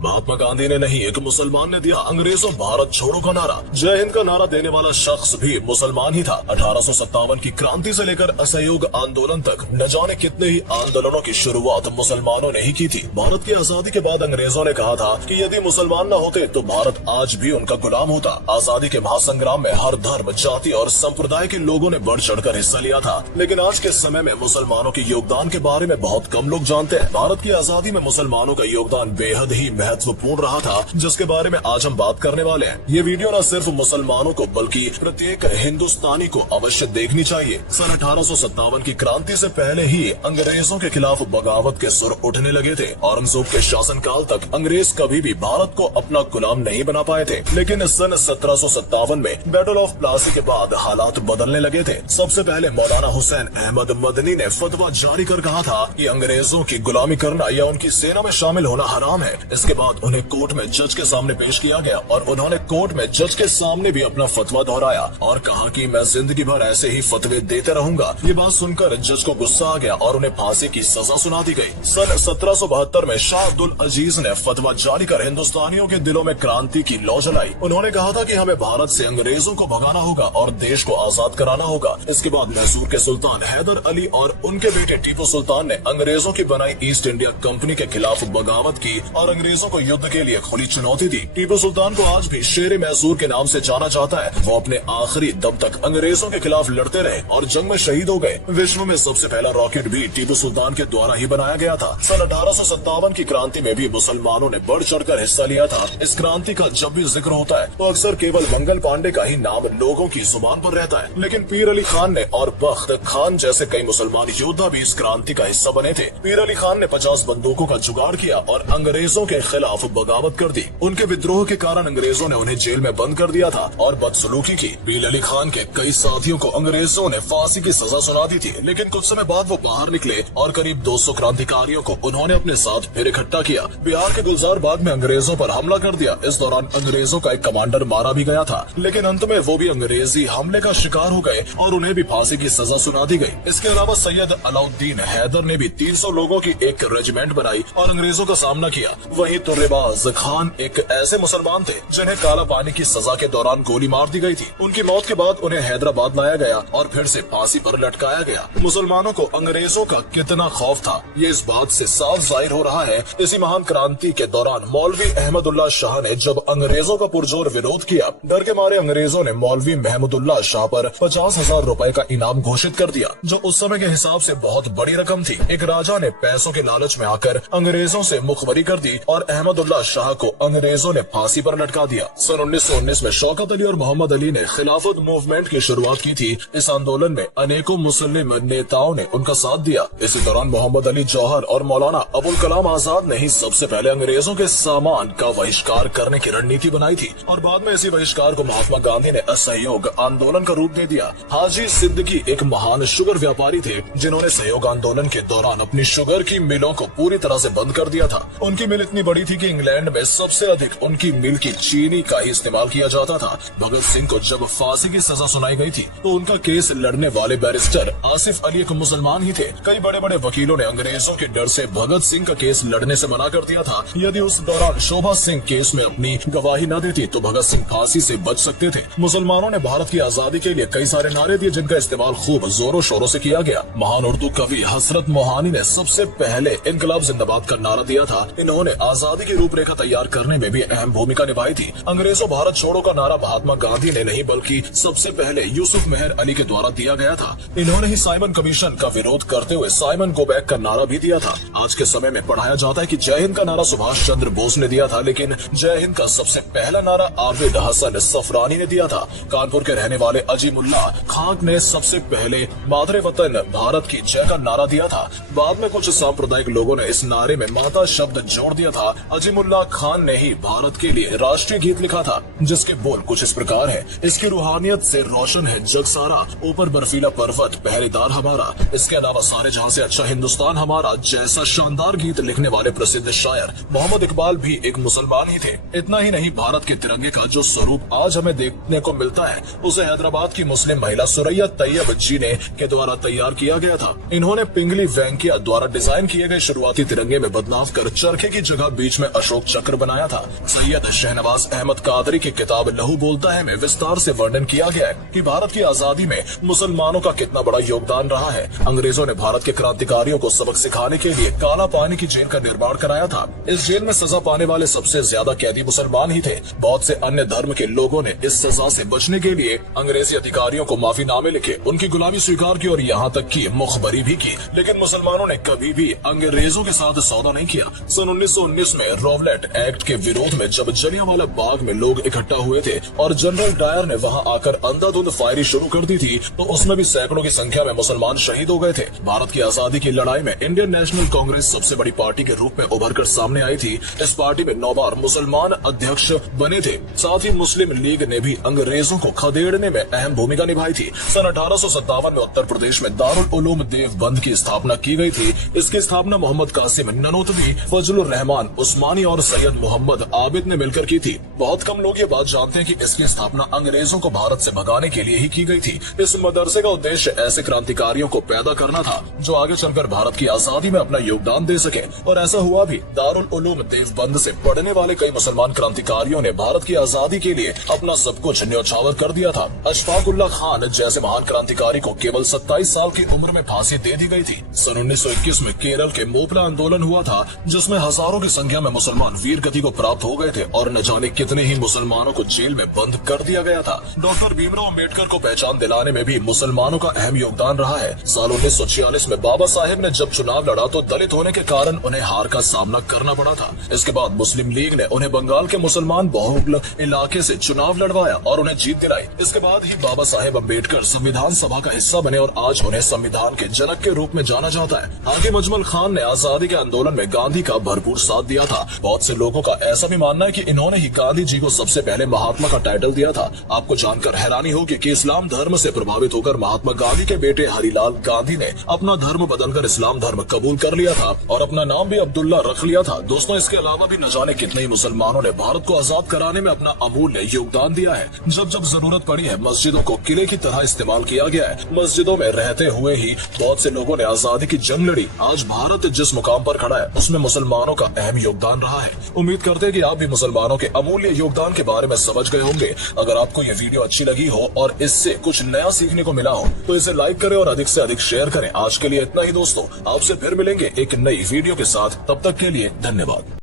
महात्मा गांधी ने नहीं, एक मुसलमान ने दिया अंग्रेजों भारत छोड़ो का नारा। जय हिंद का नारा देने वाला शख्स भी मुसलमान ही था। 1857 की क्रांति से लेकर असहयोग आंदोलन तक न जाने कितने ही आंदोलनों की शुरुआत मुसलमानों ने ही की थी। भारत की आजादी के बाद अंग्रेजों ने कहा था कि यदि मुसलमान न होते तो भारत आज भी उनका गुलाम होता। आजादी के महासंग्राम में हर धर्म, जाति और संप्रदाय के लोगों ने बढ़ चढ़कर हिस्सा लिया था, लेकिन आज के समय में मुसलमानों के योगदान के बारे में बहुत कम लोग जानते हैं। भारत की आजादी में मुसलमानों का योगदान बेहद ही महत्वपूर्ण रहा था, जिसके बारे में आज हम बात करने वाले हैं। ये वीडियो न सिर्फ मुसलमानों को बल्कि प्रत्येक हिंदुस्तानी को अवश्य देखनी चाहिए। सन 1857 की क्रांति से पहले ही अंग्रेजों के खिलाफ बगावत के सुर उठने लगे थे। औरंगजेब के शासनकाल तक अंग्रेज कभी भी भारत को अपना गुलाम नहीं बना पाए थे, लेकिन सन 1757 में बैटल ऑफ प्लासी के बाद हालात बदलने लगे थे। सबसे पहले मौलाना हुसैन अहमद मदनी ने फतवा जारी कर कहा था कि अंग्रेजों की गुलामी करना या उनकी सेना में शामिल होना हराम है। इसके बाद उन्हें कोर्ट में जज के सामने पेश किया गया और उन्होंने कोर्ट में जज के सामने भी अपना फतवा दोहराया और कहा कि मैं जिंदगी भर ऐसे ही फतवे देते रहूंगा। ये बात सुनकर जज को गुस्सा आ गया और उन्हें फांसी की सजा सुना दी गई। सन 1772 में शाह अब्दुल अजीज ने फतवा जारी कर हिंदुस्तानियों के दिलों में क्रांति की लौ जलाई। उन्होंने कहा था कि हमें भारत से अंग्रेजों को भगाना होगा और देश को आजाद कराना होगा। इसके बाद मैसूर के सुल्तान हैदर अली और उनके बेटे टीपू सुल्तान ने अंग्रेजों की बनाई ईस्ट इंडिया कंपनी के खिलाफ बगावत की और अंग्रेजों को युद्ध के लिए खुली चुनौती दी। टीपू सुल्तान को आज भी शेर मैसूर के नाम से जाना जाता है। वो अपने आखिरी दम तक अंग्रेजों के खिलाफ लड़ते रहे और जंग में शहीद हो गए। विश्व में सबसे पहला रॉकेट भी टीपू सुल्तान के द्वारा ही बनाया गया था। सन 1857 की क्रांति में भी मुसलमानों ने बढ़ चढ़कर हिस्सा लिया था। इस क्रांति का जब भी जिक्र होता है तो अक्सर केवल मंगल पांडे का ही नाम लोगों की जुबान पर रहता है, लेकिन पीर अली खान ने और बख्त खान जैसे कई मुसलमान योद्धा भी इस क्रांति का हिस्सा बने थे। पीर अली खान ने 50 बंदूकों का जुगाड़ किया और अंग्रेजों के खिलाफ बगावत कर दी। उनके विद्रोह के कारण अंग्रेजों ने उन्हें जेल में बंद कर दिया था और बदसलूकी की। पीर अली खान के कई साथियों को अंग्रेजों ने फांसी की सजा सुना दी थी, लेकिन कुछ समय बाद वो बाहर निकले और करीब 200 क्रांतिकारियों को उन्होंने अपने साथ फिर इकट्ठा किया। बिहार के गुलजार बाग में अंग्रेजों पर हमला कर दिया। इस दौरान अंग्रेजों का एक कमांडर मारा भी गया था, लेकिन अंत में वो भी अंग्रेजी हमले का शिकार हो गए और उन्हें भी फांसी की सजा सुना दी गई। इसके अलावा सैयद अलाउद्दीन हैदर ने भी 300 लोगों की एक रेजिमेंट बनाई और अंग्रेजों का सामना किया। वहीं तुर्रेबाज खान एक ऐसे मुसलमान थे जिन्हें काला पानी की सजा के दौरान गोली मार दी गई थी। उनकी मौत के बाद उन्हें हैदराबाद लाया गया और फिर से फांसी पर लटकाया गया। मुसलमानों को अंग्रेजों का कितना खौफ था, ये इस बात से साफ जाहिर हो रहा है। इसी महान क्रांति के दौरान मौलवी अहमदुल्ला शाह ने जब अंग्रेजों का पुरजोर विरोध किया, डर के मारे अंग्रेजों ने मौलवी महमूदुल्लाह शाह पर 50,000 रुपए का इनाम घोषित कर दिया, जो उस समय के हिसाब से बहुत बड़ी रकम थी। एक राजा ने पैसों के लालच में आकर अंग्रेजों से मुखबरी कर दी और अहमदुल्लाह शाह को अंग्रेजों ने फांसी पर लटका दिया। सन 1919 में शौकत अली और मोहम्मद अली ने खिलाफत मूवमेंट की शुरुआत की थी। इस आंदोलन में अनेकों मुस्लिम नेताओं ने उनका साथ दिया। इसी दौरान मोहम्मद अली जौहर और मौलाना अबुल कलाम आजाद ने ही सबसे पहले अंग्रेजों के सामान का बहिष्कार करने की रणनीति बनाई थी और बाद में इसी बहिष्कार को महात्मा गांधी ने असहयोग आंदोलन का रूप दे दिया। हाजी सिद्दीकी एक महान शुगर व्यापारी थे जिन्होंने सहयोग आंदोलन के दौरान अपनी शुगर की मिलों को पूरी तरह से बंद कर दिया था। उनकी मिल इतनी बड़ी थी कि इंग्लैंड में सबसे अधिक उनकी मिल की चीनी का ही इस्तेमाल किया जाता था। भगत सिंह को जब फांसी की सजा सुनाई गई थी तो उनका केस लड़ने वाले बैरिस्टर आसिफ अली एक मुसलमान ही थे। कई बड़े बड़े वकीलों ने अंग्रेजों के डर से भगत सिंह का केस लड़ने से मना कर दिया था। यदि उस दौरान शोभा सिंह केस में अपनी गवाही न देती तो भगत सिंह फांसी से बच सकते थे। मुसलमानों ने भारत की आजादी के लिए कई सारे नारे दिए जिनका इस्तेमाल खूब जोरों शोरों से किया गया। महान उर्दू कवि हसरत मोहानी ने सबसे पहले इनकलाब जिंदाबाद का नारा दिया था। इन्होंने आजादी की रूपरेखा तैयार करने में भी अहम भूमिका निभाई थी। अंग्रेजों भारत छोड़ो का नारा महात्मा गांधी ने नहीं बल्कि सबसे पहले यूसुफ मेहर अली के द्वारा दिया गया था। इन्होंने ही साइमन कमीशन का विरोध करते हुए साइमन गो बैक का नारा भी दिया था। आज के समय में पढ़ाया जाता है कि जय हिंद का नारा सुभाष चंद्र बोस ने दिया था, लेकिन जय हिंद का सबसे पहला नारा आबिद हसन सफरानी ने दिया था। कानपुर के रहने वाले अजीमुल्लाह खान ने सबसे पहले मादरे वतन भारत की जय का नारा दिया था। बाद में कुछ सांप्रदायिक लोगों ने इस नारे में माता शब्द जोड़ दिया था। अजीमुल्लाह खान ने ही भारत के लिए राष्ट्रीय गीत लिखा था जिसके बोल कुछ इस प्रकार है। इसकी रूहानियत से रोशन है जग सारा, ऊपर बर्फीला पर्वत पहरेदार हमारा। इसके अलावा सारे जहां से अच्छा हिंदुस्तान हमारा जैसा शानदार गीत लिखने वाले प्रसिद्ध शायर मोहम्मद इकबाल भी एक मुसलमान ही थे। इतना ही नहीं, भारत के तिरंगे का जो स्वरूप आज हमें देखने को मिलता है उसे हैदराबाद की मुस्लिम महिला सुरैया तैयब जी ने के द्वारा तैयार किया गया था। इन्होंने पिंगली वेंकैया द्वारा डिजाइन किए गए शुरुआती तिरंगे में बदलाव कर चरखे की जगह बीच में में अशोक चक्र बनाया था। सैयद शहनवाज अहमद कादरी की किताब लहू बोलता है में विस्तार से वर्णन किया गया है कि भारत की आजादी में मुसलमानों का कितना बड़ा योगदान रहा है। अंग्रेजों ने भारत के क्रांतिकारियों को सबक सिखाने के लिए काला पानी की जेल का निर्माण कराया था। इस जेल में सजा पाने वाले सबसे ज्यादा कैदी मुसलमान ही थे। बहुत से अन्य धर्म के लोगों ने इस सजा से बचने के लिए अंग्रेजी अधिकारियों को माफीनामे लिखे, उनकी गुलामी स्वीकार की और यहाँ तक की मुखबरी भी की, लेकिन मुसलमानों ने कभी भी अंग्रेजों के साथ सौदा नहीं किया। सन 1919 में रॉवलेट एक्ट के विरोध में जब जलियांवाला बाग में लोग इकट्ठा हुए थे और जनरल डायर ने वहां आकर अंधाधुंध फायरिंग शुरू कर दी थी, तो उसमें भी सैकड़ों की संख्या में मुसलमान शहीद हो गए थे। भारत की आजादी की लड़ाई में इंडियन नेशनल कांग्रेस सबसे बड़ी पार्टी के रूप में उभर कर सामने आई थी। इस पार्टी में 9 बार मुसलमान अध्यक्ष बने थे। साथ ही मुस्लिम लीग ने भी अंग्रेजों को खदेड़ने में अहम भूमिका निभाई थी। सन 1857 में उत्तर प्रदेश में दारुल उलूम देवबंद की स्थापना की गई थी। इसकी स्थापना मोहम्मद कासिम ननोतवी, फजलुर रहमान उस्मानी और सैयद मोहम्मद आबिद ने मिलकर की थी। बहुत कम लोग ये बात जानते हैं कि इसकी स्थापना अंग्रेजों को भारत से भगाने के लिए ही की गई थी। इस मदरसे का उद्देश्य ऐसे क्रांतिकारियों को पैदा करना था जो आगे चलकर भारत की आजादी में अपना योगदान दे सके, और ऐसा हुआ भी। दारुल उलूम देवबंद से पढ़ने वाले कई मुसलमान क्रांतिकारियों ने भारत की आजादी के लिए अपना सब कुछ न्यौछावर कर दिया था। अशफाक उल्लाह खान जैसे महान क्रांतिकारी को केवल 27 साल की उम्र में फांसी दे दी गई थी। सन 1921 में केरल के मोपला आंदोलन हुआ था, जिसमें हजारों की संख्या में मुसलमान वीर गति को प्राप्त हो गए थे और न जाने कितने ही मुसलमानों को जेल में बंद कर दिया गया था। डॉक्टर भीमराव अम्बेडकर को पहचान दिलाने में भी मुसलमानों का अहम योगदान रहा है। साल 1946 में बाबा साहेब ने जब चुनाव लड़ा तो दलित होने के कारण उन्हें हार का सामना करना पड़ा था। इसके बाद मुस्लिम लीग ने उन्हें बंगाल के मुसलमान बहुल इलाके से चुनाव लड़वाया और उन्हें जीत दिलाई। इसके बाद ही बाबा साहेब अम्बेडकर संविधान सभा का हिस्सा बने और आज उन्हें संविधान के जनक के रूप में जाना जाता है। हाकिम अजमल खान ने आजादी के आंदोलन में गांधी का भरपूर साथ दिया था। बहुत से लोगों का ऐसा भी मानना है कि इन्होंने ही गांधी जी को सबसे पहले महात्मा का टाइटल दिया था। आपको जानकर हैरानी होगी कि इस्लाम धर्म से प्रभावित होकर महात्मा गांधी के बेटे हरिलाल गांधी ने अपना धर्म बदलकर इस्लाम धर्म कबूल कर लिया था और अपना नाम भी अब्दुल्ला रख लिया था। दोस्तों, इसके अलावा भी न जाने कितने ही मुसलमानों ने भारत को आजाद कराने में अपना अमूल्य योगदान दिया है। जब जब जरूरत पड़ी है, मस्जिदों को किले की तरह इस्तेमाल किया गया है। मस्जिदों में रहते हुए ही बहुत से लोगों ने आजादी की जंग लड़ी। आज भारत जिस मुकाम पर खड़ा है, उसमें मुसलमानों का अहम योगदान रहा है। उम्मीद करते हैं कि आप भी मुसलमानों के अमूल्य योगदान के बारे में समझ गए होंगे। अगर आपको ये वीडियो अच्छी लगी हो और इससे कुछ नया सीखने को मिला हो तो इसे लाइक करें और अधिक से अधिक शेयर करें। आज के लिए इतना ही दोस्तों, आपसे फिर मिलेंगे एक नई वीडियो के साथ। तब तक के लिए धन्यवाद।